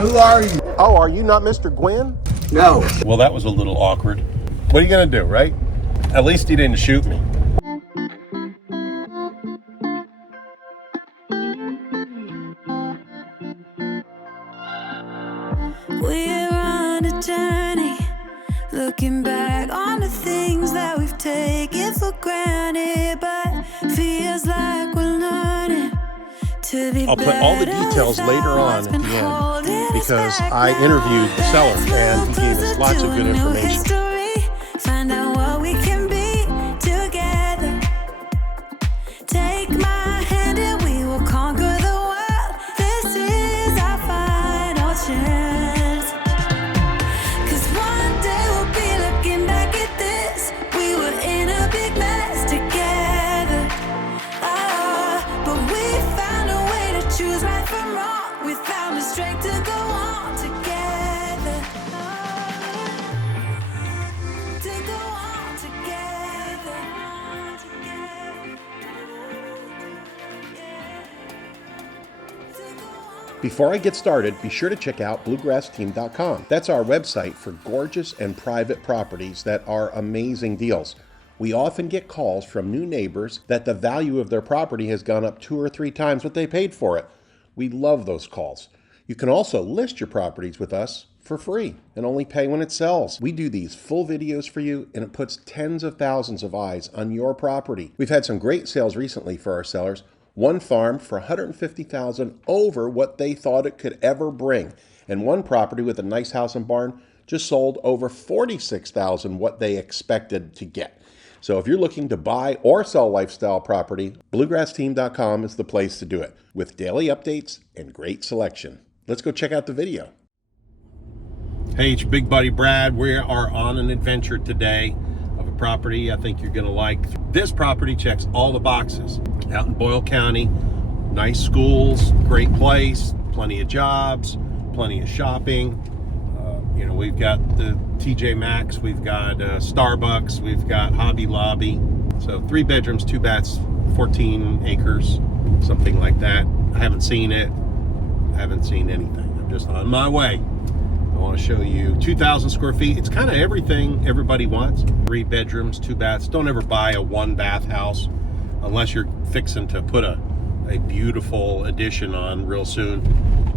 Who are you? Oh, are you not Mr. Gwynn? No. Well, that was a little awkward. What are you going to do, right? At least he didn't shoot me. We're on a journey, looking back on the things that we've taken for granted, but feels like we're learning to be. I'll put all the details later on at the end because I interviewed the seller and he gave us lots of good information. Find out what we can be together. Take my hand and we will conquer the world. This is our final chance. 'Cause one day we'll be looking back at this. We were in a big mess together. But we found a way to choose right from wrong. We found the strength to go on together. To go on together. Before I get started, be sure to check out bluegrassteam.com. That's our website for gorgeous and private properties that are amazing deals. We often get calls from new neighbors that the value of their property has gone up 2 or 3 times what they paid for it. We love those calls. You can also list your properties with us for free and only pay when it sells. We do these full videos for you and it puts tens of thousands of eyes on your property. We've had some great sales recently for our sellers. One farm for $150,000 over what they thought it could ever bring. And one property with a nice house and barn just sold over $46,000 what they expected to get. So if you're looking to buy or sell lifestyle property, bluegrassteam.com is the place to do it with daily updates and great selection. Let's go check out the video. Hey, it's your big buddy Brad. We are on an adventure today of a property I think you're gonna like. This property checks all the boxes. Out in Boyle County, nice schools, great place, plenty of jobs, plenty of shopping. You know, we've got the TJ Maxx, we've got Starbucks, we've got Hobby Lobby. So 3 bedrooms, 2 baths, 14 acres, something like that. I haven't seen it. I haven't seen anything. I'm just on my way. I want to show you 2,000 square feet. It's kind of everything everybody wants. 3 bedrooms, 2 baths. Don't ever buy a 1-bath house unless you're fixing to put a beautiful addition on real soon,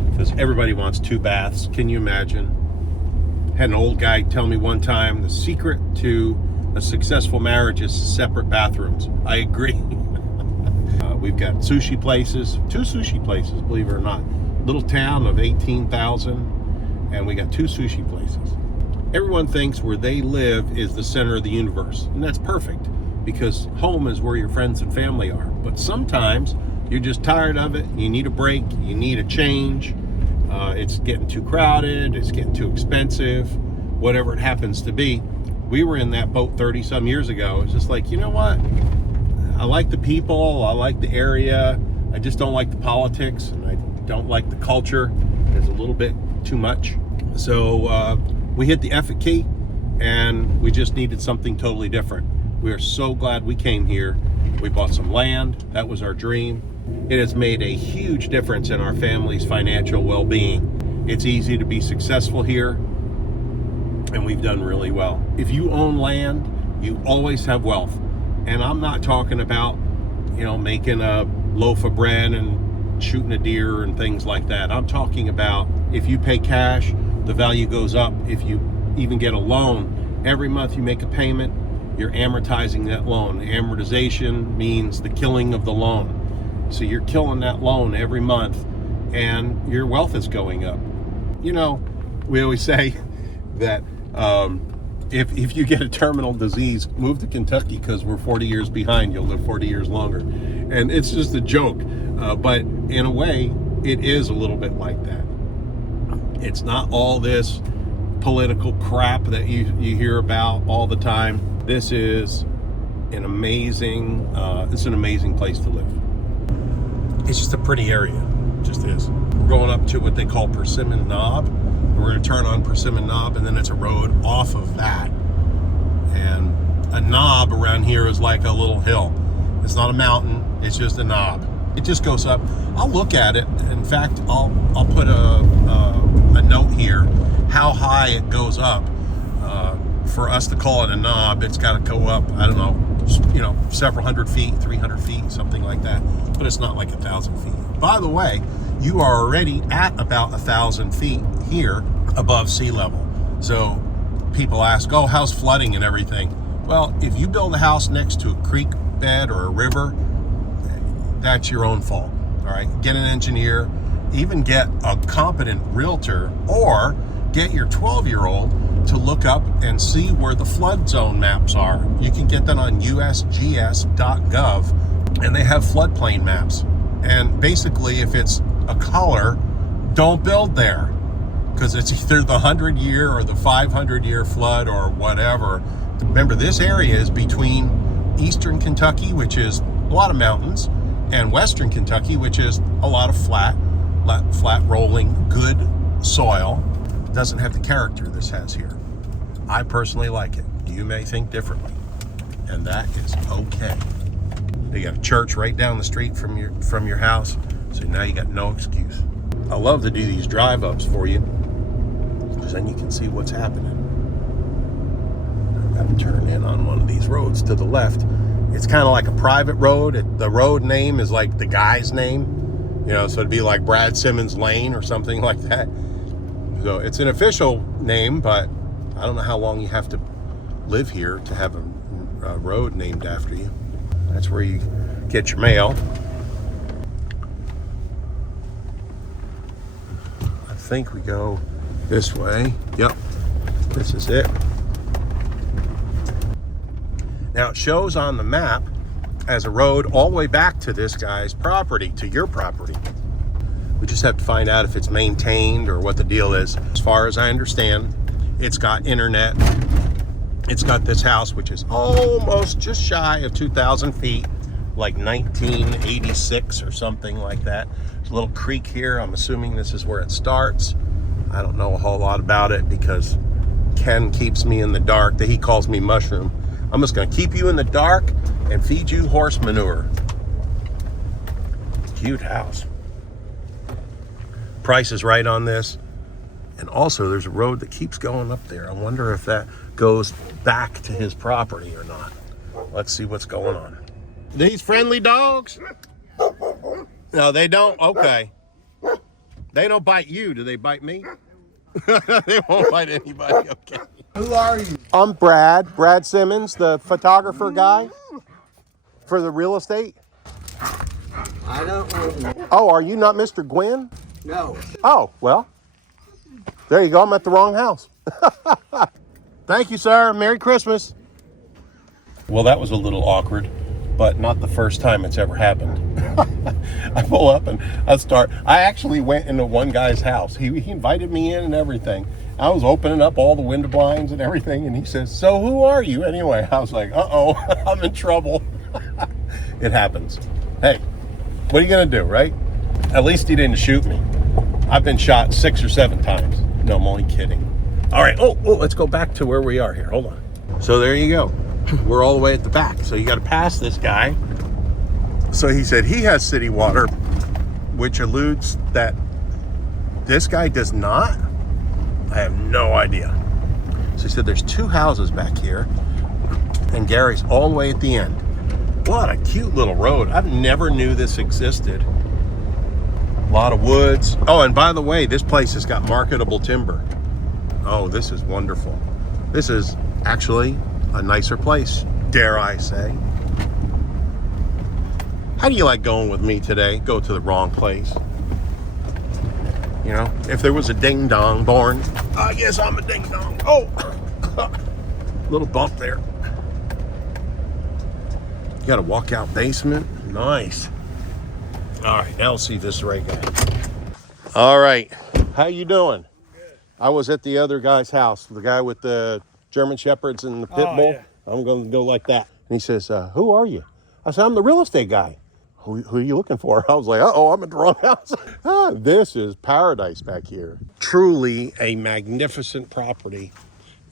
because everybody wants 2 baths. Can you imagine? Had an old guy tell me one time the secret to a successful marriage is separate bathrooms. I agree. We've got sushi places, 2 sushi places, believe it or not. Little town of 18,000, and we got 2 sushi places. Everyone thinks where they live is the center of the universe, and that's perfect because home is where your friends and family are. But sometimes you're just tired of it, you need a break, you need a change. It's getting too crowded, it's getting too expensive, whatever it happens to be. We were in that boat 30 some years ago. It's just like, you know what? I like the people, I like the area, I just don't like the politics, and I don't like the culture. It's a little bit too much. So we hit the F key and we just needed something totally different. We are so glad we came here. We bought some land. That was our dream. It has made a huge difference in our family's financial well-being. It's easy to be successful here, and we've done really well. If you own land, you always have wealth. And I'm not talking about, you know, making a loaf of bread and shooting a deer and things like that. I'm talking about if you pay cash, the value goes up. If you even get a loan, every month you make a payment, you're amortizing that loan. Amortization means the killing of the loan. So you're killing that loan every month and your wealth is going up. You know, we always say that if you get a terminal disease, move to Kentucky because we're 40 years behind. You'll live 40 years longer. And it's just a joke. But in a way, it is a little bit like that. It's not all this political crap that you hear about all the time. This is an amazing, it's an amazing place to live. It's just a pretty area, it just is. We're going up to what they call Persimmon Knob. We're gonna turn on Persimmon Knob and then it's a road off of that. And a knob around here is like a little hill. It's not a mountain, it's just a knob. It just goes up. I'll look at it. In fact, I'll put a note here how high it goes up. For us to call it a knob, it's got to go up, I don't know, several hundred feet, 300 feet, something like that. But it's not like 1,000 feet. By the way, you are already at about 1,000 feet here above sea level. So people ask, oh, how's flooding and everything? Well, if you build a house next to a creek bed or a river, that's your own fault. All right, get an engineer, even get a competent realtor, or get your 12-year-old to look up and see where the flood zone maps are. You can get that on usgs.gov, and they have floodplain maps. And basically, if it's a color, don't build there, because it's either the 100-year or the 500-year flood or whatever. Remember, this area is between eastern Kentucky, which is a lot of mountains, and western Kentucky, which is a lot of flat rolling, good soil. Doesn't have the character this has here. I personally like it. You may think differently, and that is okay. You got a church right down the street from your house, so now you got no excuse. I love to do these drive ups for you, because then you can see what's happening. I've got to turn in on one of these roads to the left. It's kind of like a private road. The road name is like the guy's name, so it'd be like Brad Simmons Lane or something like that. So it's an official name, but I don't know how long you have to live here to have a road named after you. That's where you get your mail. I think we go this way. Yep, this is it. Now it shows on the map as a road all the way back to this guy's property, to your property. We just have to find out if it's maintained or what the deal is. As far as I understand, it's got internet. It's got this house, which is almost just shy of 2,000 feet, like 1986 or something like that. There's a little creek here. I'm assuming this is where it starts. I don't know a whole lot about it because Ken keeps me in the dark. He calls me Mushroom. I'm just going to keep you in the dark and feed you horse manure. Cute house. Price is right on this. And also there's a road that keeps going up there. I wonder if that goes back to his property or not. Let's see what's going on. These friendly dogs? No, they don't. Okay. They don't bite you. Do they bite me? They won't bite anybody. Okay. Who are you? I'm Brad Simmons, the photographer guy for the real estate. I don't know. Oh, are you not Mr. Gwynn? No. Oh, well, there you go. I'm at the wrong house. Thank you, sir. Merry Christmas. Well, that was a little awkward, but not the first time it's ever happened. I pull up and I actually went into one guy's house. He invited me in and everything. I was opening up all the window blinds and everything, and he says, so who are you anyway? I was like, uh-oh, I'm in trouble. It happens. Hey, what are you going to do, right? At least he didn't shoot me. I've been shot 6 or 7 times. No, I'm only kidding. All right. Oh, let's go back to where we are here. Hold on. So there you go. We're all the way at the back. So you got to pass this guy. So he said he has city water, which alludes that this guy does not. I have no idea. So he said there's 2 houses back here, and Gary's all the way at the end. What a cute little road. I've never knew this existed. A lot of woods. Oh, and by the way, this place has got marketable timber. Oh, this is wonderful. This is actually a nicer place, dare I say. How do you like going with me today? Go to the wrong place. If there was a ding-dong born, I guess I'm a ding-dong. Oh, little bump there. You got a walkout basement. Nice. All right, now let's see if this is the right guy. All right, how you doing? Good. I was at the other guy's house, the guy with the German Shepherds and the pit bull. Yeah. I'm going to go like that. And he says, who are you? I said, I'm the real estate guy. Who are you looking for? I was like, uh-oh, I'm at the wrong house. This is paradise back here. Truly a magnificent property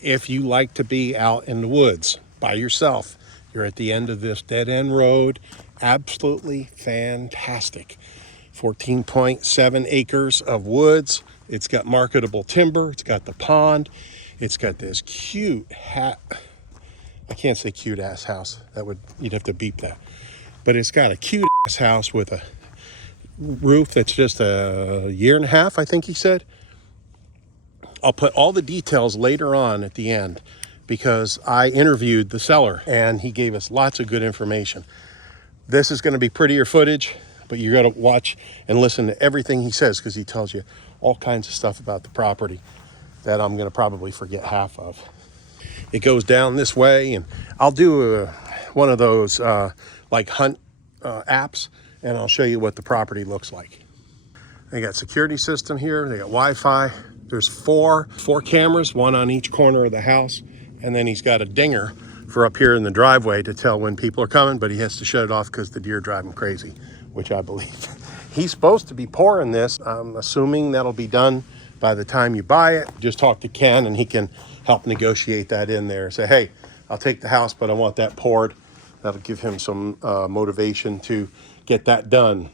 if you like to be out in the woods by yourself. You're at the end of this dead-end road. Absolutely fantastic. 14.7 acres of woods. It's got marketable timber. It's got the pond. It's got this cute I can't say cute ass house. You'd have to beep that. But it's got a cute ass house with a roof that's just a year and a half, I think he said. I'll put all the details later on at the end because I interviewed the seller and he gave us lots of good information. This is going to be prettier footage, but you got to watch and listen to everything he says because he tells you all kinds of stuff about the property that I'm going to probably forget half of. It goes down this way, and I'll do one of those like hunt apps, and I'll show you what the property looks like. They got security system here. They got Wi-Fi. There's four cameras, one on each corner of the house. And then he's got a dinger for up here in the driveway to tell when people are coming, but he has to shut it off because the deer drive him crazy, which I believe. He's supposed to be pouring this. I'm assuming that'll be done by the time you buy it. Just talk to Ken and he can help negotiate that in there. Say, hey, I'll take the house, but I want that poured. That'll give him some motivation to get that done.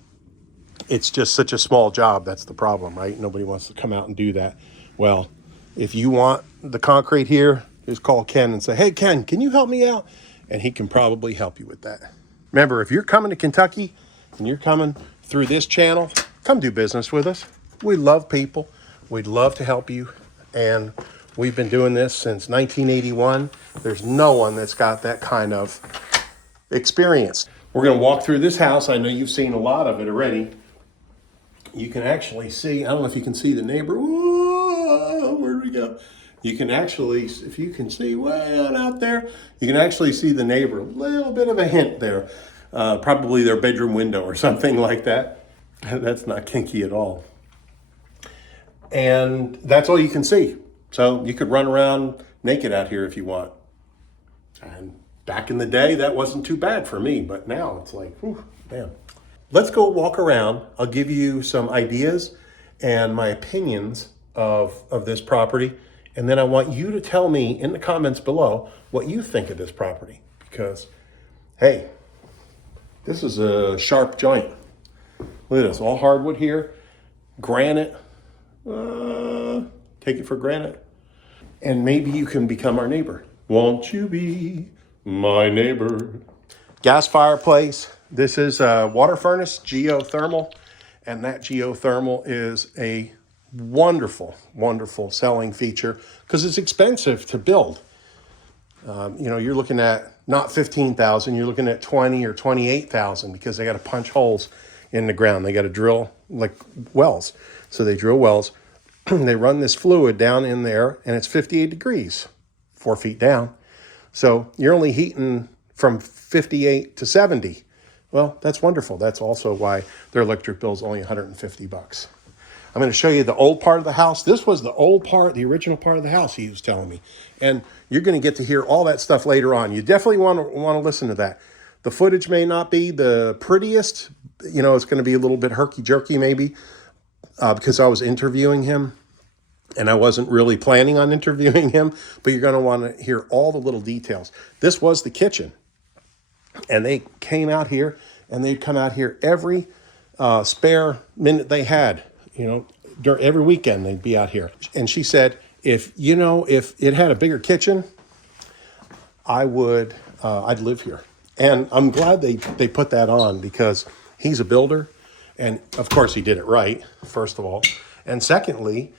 It's just such a small job. That's the problem, right? Nobody wants to come out and do that. Well, if you want the concrete here, just call Ken and say, hey, Ken, can you help me out? And he can probably help you with that. Remember, if you're coming to Kentucky and you're coming through this channel, come do business with us. We love people. We'd love to help you. And we've been doing this since 1981. There's no one that's got that kind of experience. We're going to walk through this house. I know you've seen a lot of it already. You can actually see, I don't know if you can see the neighbor. Whoa, where do we go? You can actually, if you can see way out there, you can actually see the neighbor. A little bit of a hint there. Probably their bedroom window or something like that. That's not kinky at all. And that's all you can see. So you could run around naked out here if you want. And back in the day, that wasn't too bad for me. But now it's like, whew, man. Let's go walk around. I'll give you some ideas and my opinions of this property. And then I want you to tell me in the comments below what you think of this property. Because, hey, this is a sharp joint. Look at this, all hardwood here. Granite. Take it for granted. And maybe you can become our neighbor. Won't you be my neighbor? Gas fireplace. This is a water furnace, geothermal, and that geothermal is a wonderful, wonderful selling feature because it's expensive to build. You're looking at not 15,000, you're looking at 20 or 28,000 because they got to punch holes in the ground. They got to drill like wells. So they drill wells, they run this fluid down in there, and it's 58 degrees, 4 feet down. So you're only heating from 58 to 70. Well, that's wonderful. That's also why their electric bill is only $150. I'm going to show you the old part of the house. This was the old part, the original part of the house, he was telling me. And you're going to get to hear all that stuff later on. You definitely want to listen to that. The footage may not be the prettiest. It's going to be a little bit herky-jerky maybe because I was interviewing him. And I wasn't really planning on interviewing him. But you're going to want to hear all the little details. This was the kitchen. And they came out here, and they'd come out here every spare minute they had. Every weekend they'd be out here. And she said, if it had a bigger kitchen, I'd live here. And I'm glad they put that on because he's a builder. And of course he did it right, first of all. And secondly,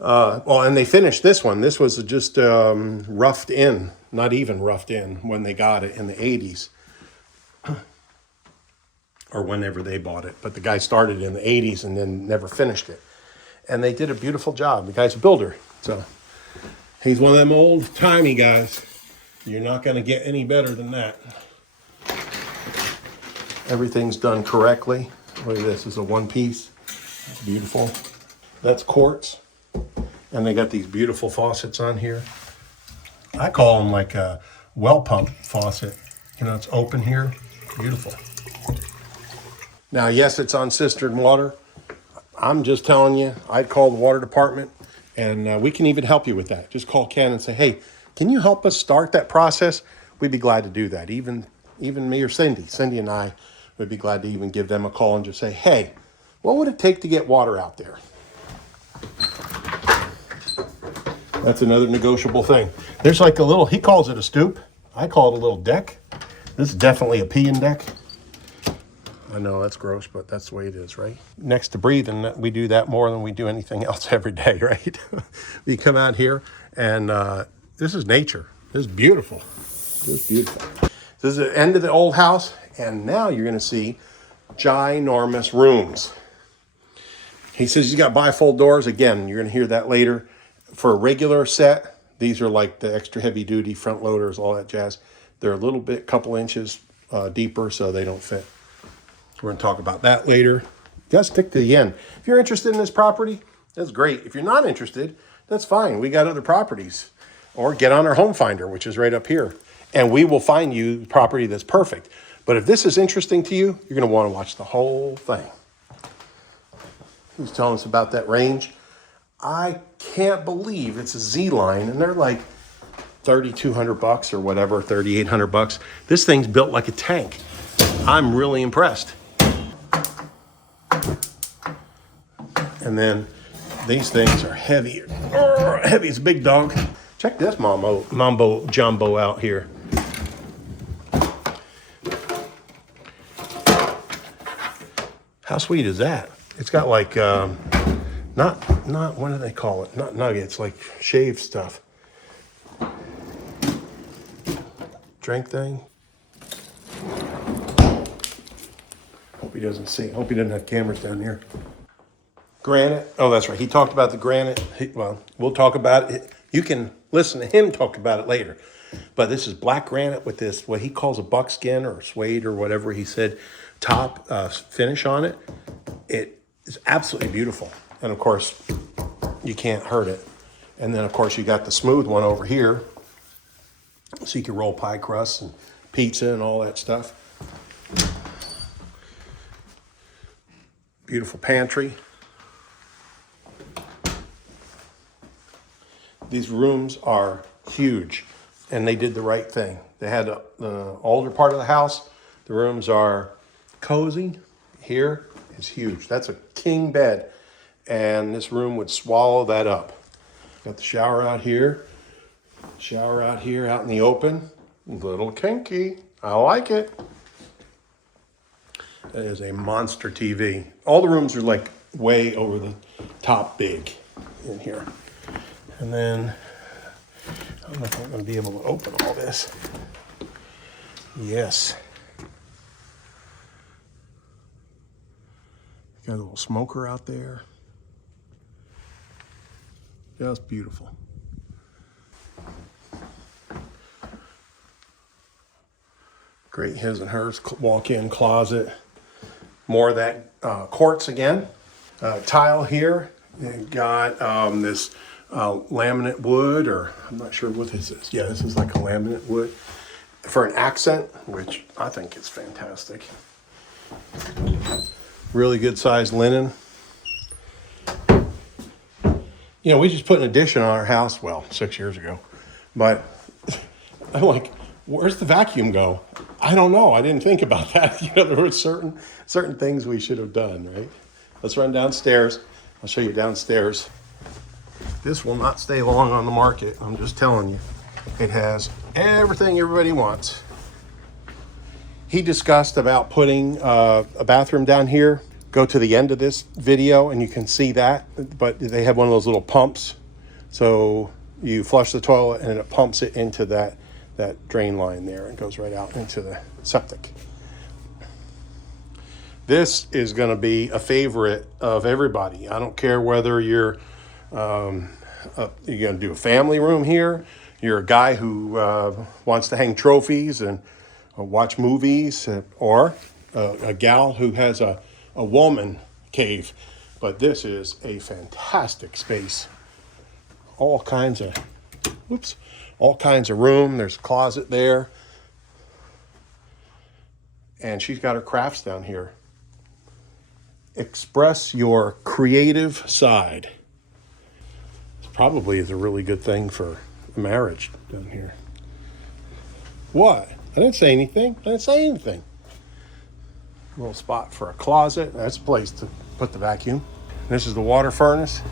and they finished this one. This was just roughed in, not even roughed in when they got it in the 80s. Or whenever they bought it. But the guy started in the 80s and then never finished it. And they did a beautiful job. The guy's a builder. So he's one of them old-timey guys. You're not going to get any better than that. Everything's done correctly. Look at this. It's a one-piece. It's beautiful. That's quartz. And they got these beautiful faucets on here. I call them like a well pump faucet. It's open here. Beautiful. Now, yes, it's on cistern water. I'm just telling you, I'd call the water department, and we can even help you with that. Just call Ken and say, hey, can you help us start that process? we'd be glad to do that. Even me or Cindy and I would be glad to even give them a call and just say, hey, what would it take to get water out there? That's another negotiable thing. There's like a little, he calls it a stoop. I call it a little deck. This is definitely a peeing deck. I know that's gross, but that's the way it is, right? Next to breathing, we do that more than we do anything else every day, right? We come out here and this is nature. This is beautiful. This is beautiful. This is the end of the old house, and now you're gonna see ginormous rooms. He says he's got bifold doors. Again, you're gonna hear that later. For a regular set, these are like the extra heavy duty front loaders, all that jazz. They're a little bit, couple inches deeper, so they don't fit. We're gonna talk about that later. Just stick to the end. If you're interested in this property, that's great. If you're not interested, that's fine. We got other properties. Or get on our home finder, which is right up here. And we will find you property that's perfect. But if this is interesting to you, you're gonna wanna watch the whole thing. He's telling us about that range. I can't believe it's a Z-line, and they're like $3,200 or whatever, $3,800. This thing's built like a tank. I'm really impressed. And then these things are heavy. Heavy as a big dog. Check this mambo jumbo out here. How sweet is that? It's got like, not, what do they call it? Not nuggets, like shaved stuff. Drink thing. Hope he doesn't see. Hope he doesn't have cameras down here. Granite. Oh, that's right. He talked about the granite. Well, we'll talk about it. You can listen to him talk about it later. But this is black granite with this, what he calls a buckskin or suede or whatever he said, top finish on it. It is absolutely beautiful. And of course, you can't hurt it. And then of course you got the smooth one over here. So you can roll pie crusts and pizza and all that stuff. Beautiful pantry. These rooms are huge, and they did the right thing. They had the older part of the house. The rooms are cozy. Here is huge. That's a king bed, and this room would swallow that up. Got the shower out here. Shower out here, out in the open. A little kinky. I like it. That is a monster TV. All the rooms are like way over the top big in here. And then, I don't know if I'm going to be able to open all this. Yes. Got a little smoker out there. Just beautiful. Great his and hers walk-in closet. More of that quartz again. Tile here. And got this laminate wood, or I'm not sure what this is. Yeah, this is like a laminate wood for an accent, which I think is fantastic. Really good sized linen. You know, we just put an addition on our house, well, 6 years ago, but I'm like, where's the vacuum go? I don't know. I didn't think about that. You know, there were certain things we should have done, right? Let's run downstairs. I'll show you downstairs. This will not stay long on the market. I'm just telling you. It has everything everybody wants. He discussed about putting a bathroom down here. Go to the end of this video and you can see that. But they have one of those little pumps. So you flush the toilet and it pumps it into that drain line there and goes right out into the septic. This is going to be a favorite of everybody. I don't care whether you're going to do a family room here, you're a guy who wants to hang trophies and watch movies, or a gal who has a woman cave. But this is a fantastic space. All kinds of room. There's a closet there. And she's got her crafts down here. Express your creative side. Probably is a really good thing for a marriage down here. What? I didn't say anything. I didn't say anything. Little spot for a closet. That's a place to put the vacuum. This is the water furnace.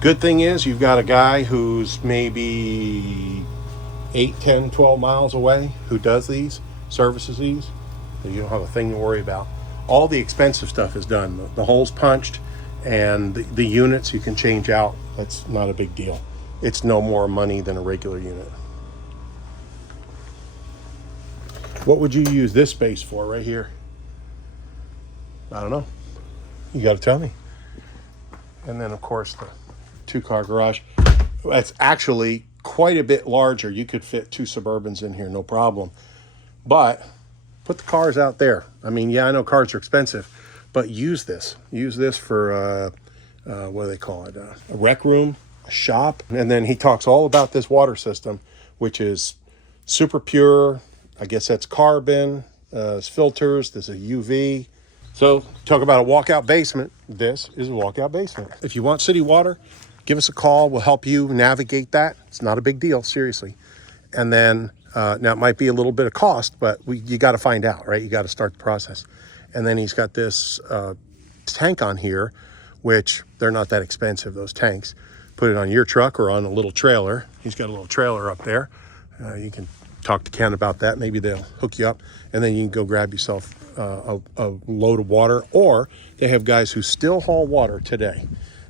Good thing is you've got a guy who's maybe 8, 10, 12 miles away who does these, services these. So you don't have a thing to worry about. All the expensive stuff is done. The holes punched and the units you can change out. That's not a big deal. It's no more money than a regular unit. What would you use this space for right here? I don't know. You got to tell me. And then, of course, the 2-car garage. That's actually quite a bit larger. You could fit 2 Suburbans in here, no problem. But put the cars out there. I mean, yeah, I know cars are expensive, but use this. Use this for, what do they call it? A rec room, a shop. And then he talks all about this water system, which is super pure. I guess that's carbon, it's filters, there's a UV. So talk about a walkout basement. This is a walkout basement. If you want city water, give us a call. We'll help you navigate that. It's not a big deal, seriously. And then, now it might be a little bit of cost, but you got to find out, right? You got to start the process. And then he's got this tank on here, which they're not that expensive, those tanks. Put it on your truck or on a little trailer. He's got a little trailer up there. You can talk to Ken about that. Maybe they'll hook you up, and then you can go grab yourself a load of water. Or they have guys who still haul water today.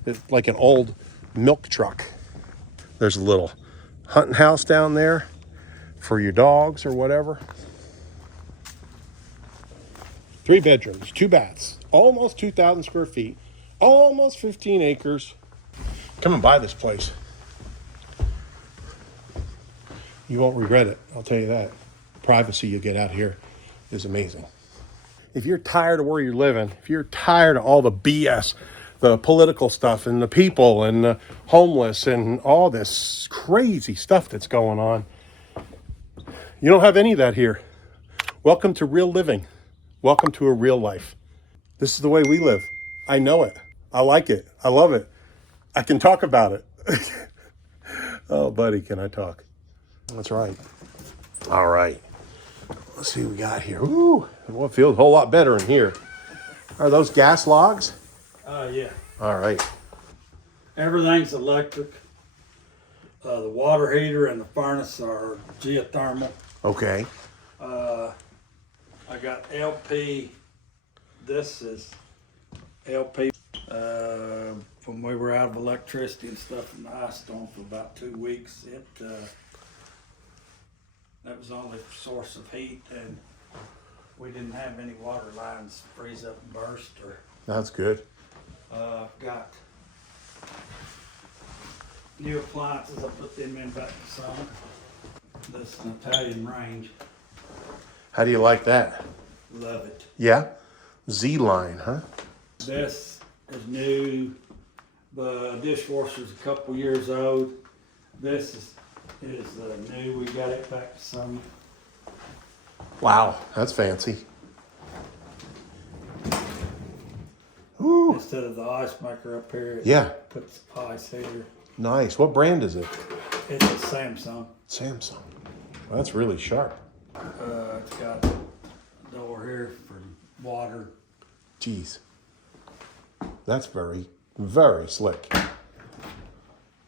It's like an old milk truck. There's a little hunting house down there for your dogs or whatever. 3 bedrooms, 2 baths, almost 2,000 square feet, almost 15 acres. Come and buy this place. You won't regret it, I'll tell you that. Privacy you get out here is amazing. If you're tired of where you're living, if you're tired of all the BS, the political stuff and the people and the homeless and all this crazy stuff that's going on, you don't have any of that here. Welcome to real living. Welcome to a real life. This is the way we live. I know it. I like it. I love it. I can talk about it. Oh, buddy, can I talk? That's right. All right. Let's see what we got here. Ooh, well, it feels a whole lot better in here. Are those gas logs? Yeah. All right. Everything's electric. The water heater and the furnace are geothermal. Okay. I got LP. This is LP. When we were out of electricity and stuff in the ice storm for about 2 weeks, that was the only source of heat, and we didn't have any water lines freeze up and burst. Or That's good. got new appliances. I put them in back this summer. This is an Italian range. How do you like that? Love it. Yeah? Z-line, huh? This is new. The dishwasher's a couple years old. This is new. We got it back this summer. Wow, that's fancy. Ooh, Instead of the ice maker up here, it yeah, puts ice here. nice. What brand is it? It's a Samsung. Samsung. Well, that's really sharp. It's got a door here for water. Jeez. That's very, very slick.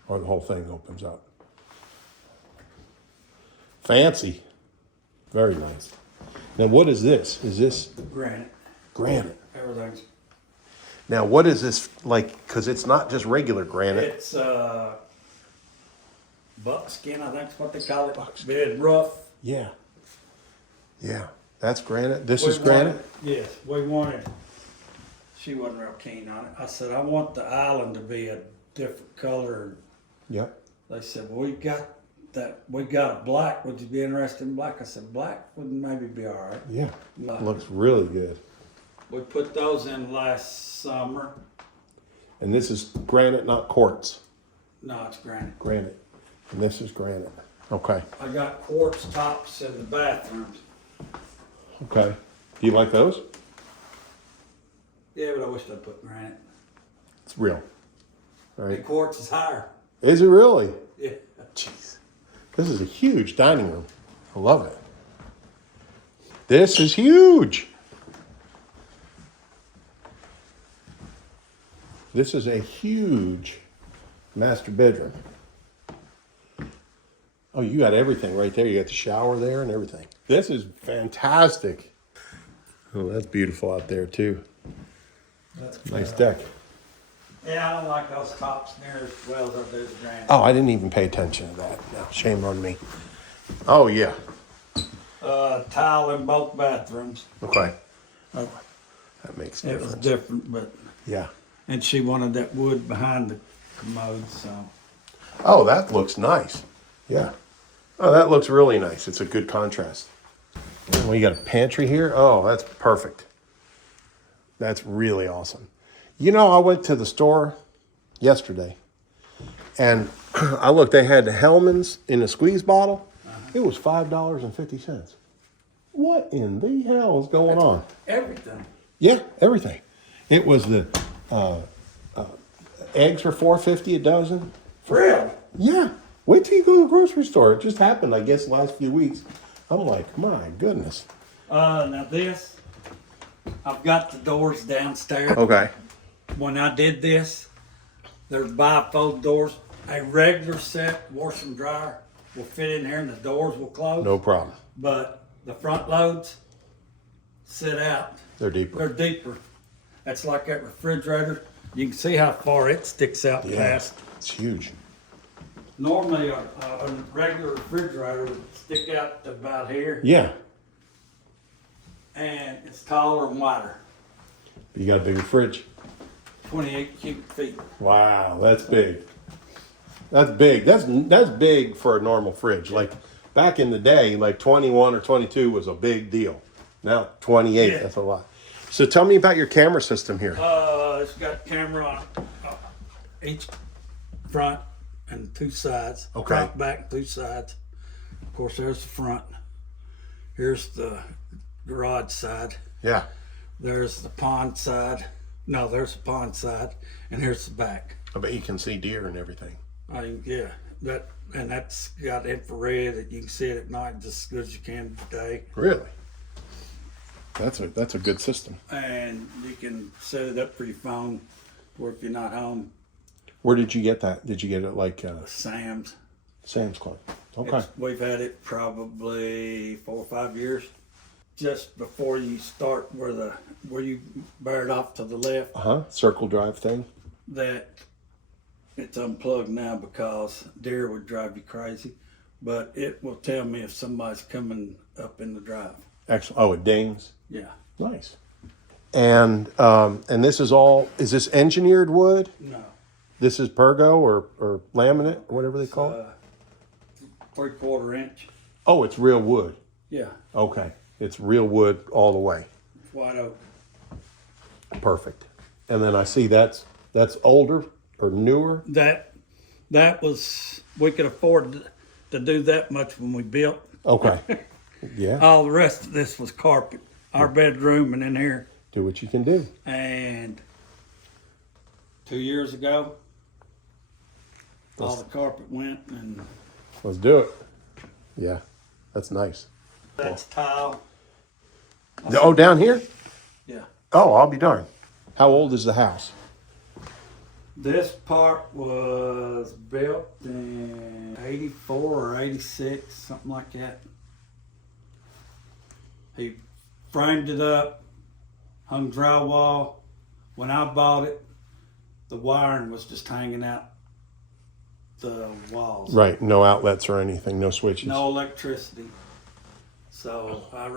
Or the whole thing opens up. Fancy. Very nice. Now, what is this? Is this Granite. granite? Everything's. Now, what is this like? Because it's not just regular granite. It's buckskin, I think is what they call it. Bed rough. Yeah. Yeah. That's granite. This is granite? Yes, we wanted. She wasn't real keen on it. I said, I want the island to be a different color. Yep. They said, well, we got a black. Would you be interested in black? I said, black would maybe be all right. Yeah. But Looks really good. we put those in last summer. And this is granite, not quartz. No, it's granite. Granite. And this is granite. Okay. I got quartz tops in the bathrooms. Okay. Do you like those? Yeah, but I wish I'd put granite. It's real. And Right. quartz is higher. Is it really? Yeah. Jeez. This is a huge dining room. I love it. This is huge. This is a huge master bedroom. Oh, you got everything right there. You got the shower there and everything. This is fantastic. Oh, that's beautiful out there too. That's Nice deck. Yeah, I don't like those tops near as well as I do the granite. Oh, I didn't even pay attention to that. No, shame on me. Oh, yeah. Tile in both bathrooms. Okay. Uh, That makes It was difference. different, but, Yeah. and she wanted that wood behind the commode, so. Oh, that looks nice. Yeah. Oh, that looks really nice. It's a good contrast. Well, you got a pantry here. Oh, that's perfect. That's really awesome. You know, I went to the store yesterday and I looked, they had the Hellman's in a squeeze bottle. It was $5.50. What in the hell is going on? Everything. Yeah, everything. It was the eggs for $4.50 a dozen. Really? Yeah. Wait till you go to the grocery store. It just happened, I guess, the last few weeks. I'm like, my goodness. Now this, I've got the doors downstairs. Okay. When I did this, there's bifold doors. A regular set washer and dryer will fit in here and the doors will close. No problem. But the front loads sit out. They're deeper. They're deeper. That's like that refrigerator. You can see how far it sticks out past. It's huge. Normally, a regular refrigerator would stick out to about here, Yeah. and it's taller and wider, But you got a bigger fridge. 28 cubic feet. Wow, that's big. That's big. That's big for a normal fridge. Like back in the day, like 21 or 22 was a big deal. Now 28, Yeah. that's a lot. So tell me about your camera system here. It's got camera on each front and two sides. Okay. Front, back, and two sides. Of course, there's the front. Here's the garage side. Yeah. There's the pond side. No, there's the pond side, and here's the back. I bet you can see deer and everything. Yeah, that's got infrared that you can see it at night just as good as you can today. Really? That's a good system. And you can set it up for your phone, or if you're not home, Where did you get that? Did you get it like Sam's. Sam's Club? Okay. We've had it probably 4 or 5 years. Just before you start where you bear it off to the left, Circle drive thing. that it's unplugged now because deer would drive you crazy, but it will tell me if somebody's coming up in the drive. Excellent. Oh, it dings. Yeah. Nice. And this is all. Is this engineered wood? No. This is pergo or laminate, whatever they call it. 3/4 inch. Oh, it's real wood. Yeah. Okay, it's real wood all the way. It's wide open. Perfect. And then I see that's older or newer. That was, we could afford to do that much when we built. Okay. Yeah. All the rest of this was carpet. Our bedroom and in here. Do what you can do. And 2 years ago, all the carpet went, and Let's do it. Yeah, that's nice. that's tile. Oh, down here? Yeah. Oh, I'll be darned. How old is the house? This part was built in 84 or 86, something like that. He framed it up, hung drywall. When I bought it, the wiring was just hanging out the walls. Right, no outlets or anything, no switches. No electricity. So I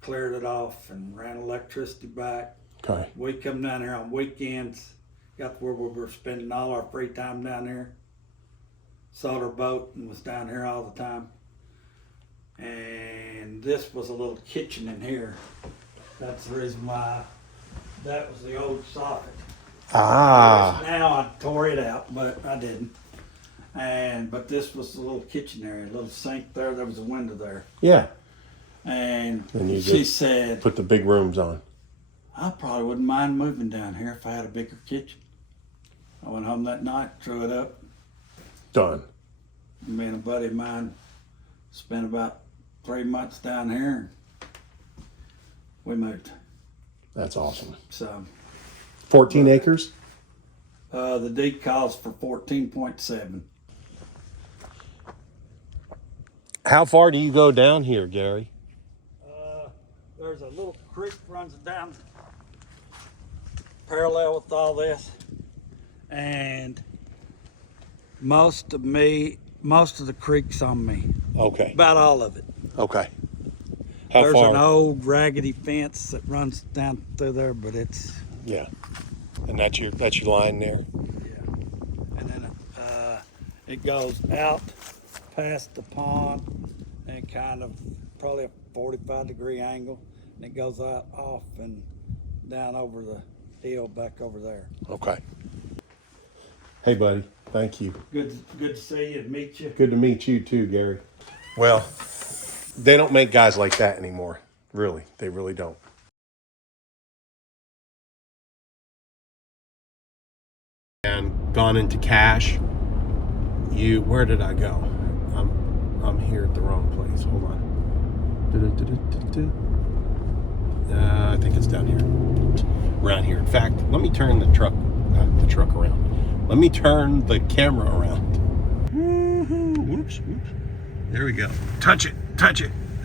cleared it off and ran electricity back. Okay. We come down here on weekends, got to where we were spending all our free time down there. Sold our boat and was down here all the time. And this was a little kitchen in here. That's the reason why that was the old soffit. Ah. Now I tore it out, but I didn't. But this was the little kitchen area, a little sink there. There was a window there. Yeah. And you she just said, put the big rooms on. I probably wouldn't mind moving down here if I had a bigger kitchen. I went home that night, threw it up. Done. Me and a buddy of mine Spent about 3 months down here, and we moved. That's awesome. So 14 acres? the deed calls for 14.7. How far do you go down here, Gary? There's a little creek runs down parallel with all this, and most of the creek's on me. Okay. About all of it. Okay. How There's far? an old raggedy fence that runs down through there, but it's Yeah. And that's your line there. yeah. And then it goes out past the pond and kind of probably a 45-degree angle, and it goes out off and down over the hill back over there. Okay. Hey, buddy. Thank you. Good to see you and meet you. Good to meet you too, Gary. Well, they don't make guys like that anymore. Really. They really don't. And gone into cash. Where did I go? I'm here at the wrong place. Hold on. I think it's down here. Around here. In fact, let me turn the truck around. Let me turn the camera around. Whoops. There we go. Touch it.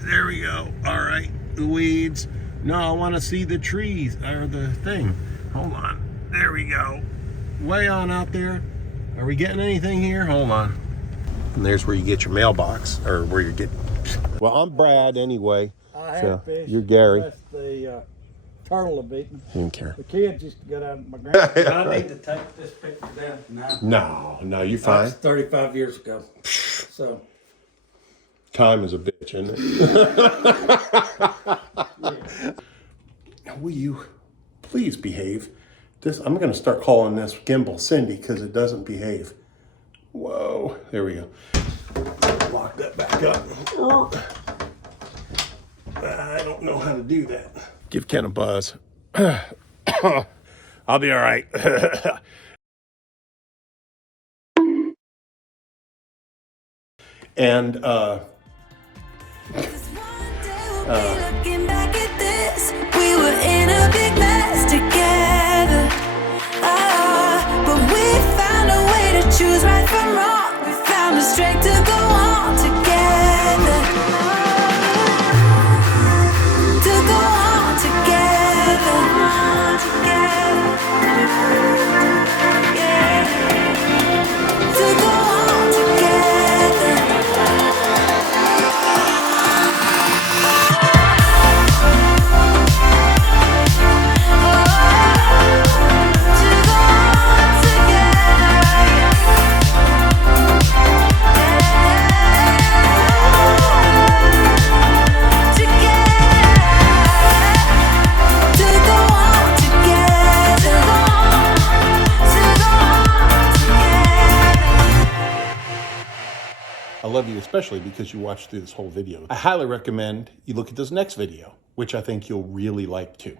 There we go. All right. The weeds. No, I want to see the trees or the thing. Hold on. There we go. Way on out there. Are we getting anything here? Hold on. And there's where you get your mailbox, or where you get. Well, I'm Brad anyway. I So, have fish. you're Gary. That's the turtle have eaten. Didn't care. The kids used to go down to my grandma. I need to take this picture down now. No, you're fine. That's 35 years ago. So Time is a bitch, isn't it? Will you please behave? I'm going to start calling this gimbal Cindy because it doesn't behave. Whoa, there we go. Lock that back up. I don't know how to do that. Give Ken a buzz. I'll be all right. And Cause one day we'll be looking back at this. We were in a big mess together. But we found a way to choose right from wrong. We found the strength to go on together. To go on together. Yeah. To go on together. I love you especially because you watched through this whole video. I highly recommend you look at this next video, which I think you'll really like too.